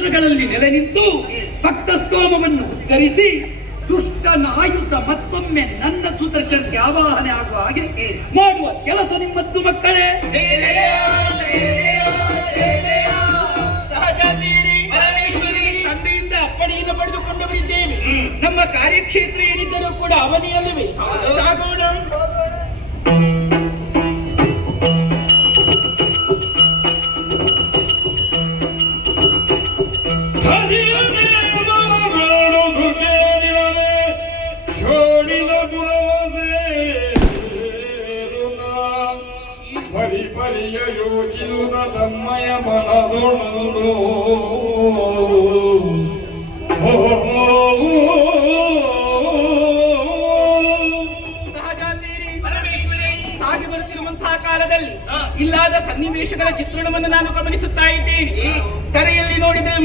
ಕ್ಷೇತ್ರಗಳಲ್ಲಿ ನೆಲೆ ನಿಂತು ಭಕ್ತ ಸ್ತೋಮವನ್ನು ಉತ್ತರಿಸಿ ದುಷ್ಟನಾಯುತ ಮತ್ತೊಮ್ಮೆ ನನ್ನ ಸುದರ್ಶನಕ್ಕೆ ಆವಾಹನೆ ಆಗುವ ಹಾಗೆ ಮಾಡುವ ಕೆಲಸ ನಿಮ್ಮದ್ದು ಮಕ್ಕಳೇ. ತಂದೆಯಿಂದ ಅಪ್ಪಣೆಯನ್ನು ಪಡೆದುಕೊಂಡವರಿದ್ದೇವೆ. ನಮ್ಮ ಕಾರ್ಯಕ್ಷೇತ್ರ ಏನಿದ್ದರೂ ಕೂಡ ಅವನಿಯಲ್ಲವೇ. ಸಾಗೋಣ. ಪರಿಯ ಯೋಚಿಸುತ್ತ ತಮ್ಮಯ ಮನದೊಣದು ಸಾಗಿ ಬರುತ್ತಿರುವಂತಹ ಕಾಲದಲ್ಲಿ ಇಲ್ಲಾದ ಸನ್ನಿವೇಶಗಳ ಚಿತ್ರಣವನ್ನು ನಾನು ಗಮನಿಸುತ್ತಾ ಇದ್ದೇನೆ. ಕರೆಯಲ್ಲಿ ನೋಡಿದರೆ